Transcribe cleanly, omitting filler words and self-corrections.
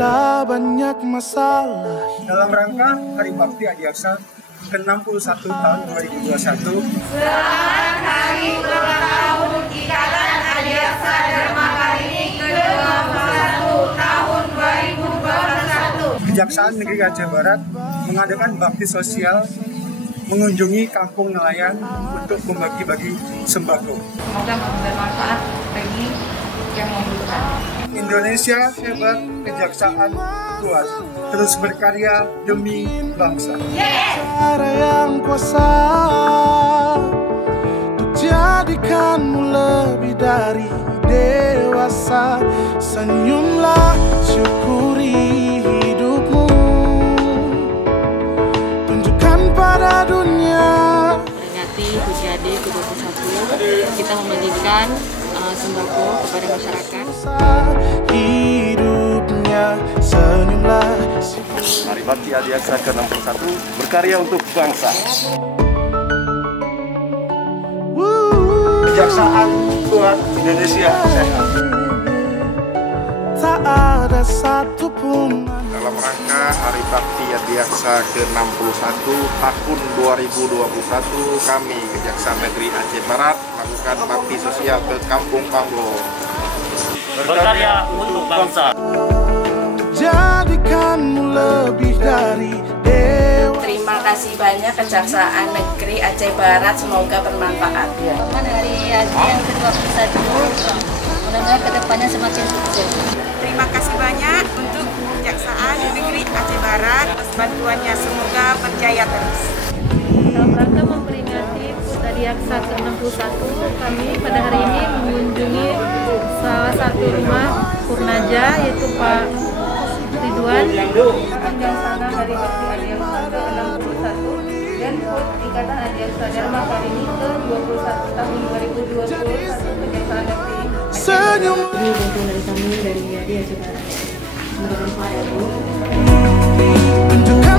Bila banyak masalah. Dalam rangka Hari Bakti Adiaksa ke-61 tahun 2021, Selamat Hari Ulang Tahun Ikatan Adiaksa Dharma Karini ke-61 tahun 2021. Kejaksaan Negeri Aceh Barat mengadakan bakti sosial mengunjungi kampung nelayan untuk membagi-bagi sembako. Semoga bermanfaat bagi yang membutuhkan. Indonesia hebat, kejaksaan kuat, terus berkarya demi bangsa. Cara yang kuasa untuk jadikanmu lebih dari dewasa. Senyumlah, syukuri hidupmu, tunjukkan pada dunia. Peringati HUJAD ke-21, kita membagikan sembako kepada masyarakat. Hidupnya, senyumlah. Hari Bakti Adiaksa ke-61, berkarya untuk bangsa. Kejaksaan kuat, Indonesia sehat. Tak ada satupun. Dalam rangka Hari Bakti Adiaksa ke-61 tahun 2021, kami Kejaksaan Negeri Aceh Barat melakukan bakti sosial ke Kampung Panglo. Berkarya untuk bangsa. Jadikanmu lebih dari dewa. Terima kasih banyak Kejaksaan Negeri Aceh Barat, semoga bermanfaat. Selamat Hari Haji yang ke-21, mudah-mudahan kedepannya semakin sukses. Terima kasih banyak untuk Kejaksaan Negeri Aceh Barat, bantuannya semoga berjaya terus. Dalam rangka memperingati HUT Adiaksa ke-61, kami pada hari ini mengunjungi salah satu rumah Purnaja, yaitu Pak Ridwan. Menjaksana Hari Bakti Adiaksa ke-61 dan HUT Ikatan Adiaksa Dharma Karini ke-21 tahun 2021 Kejaksaan Negeri Senyum. Ini bantuan dari kami dari Aceh Barat. Semoga bermanfaat ya Bu. Tunjukkan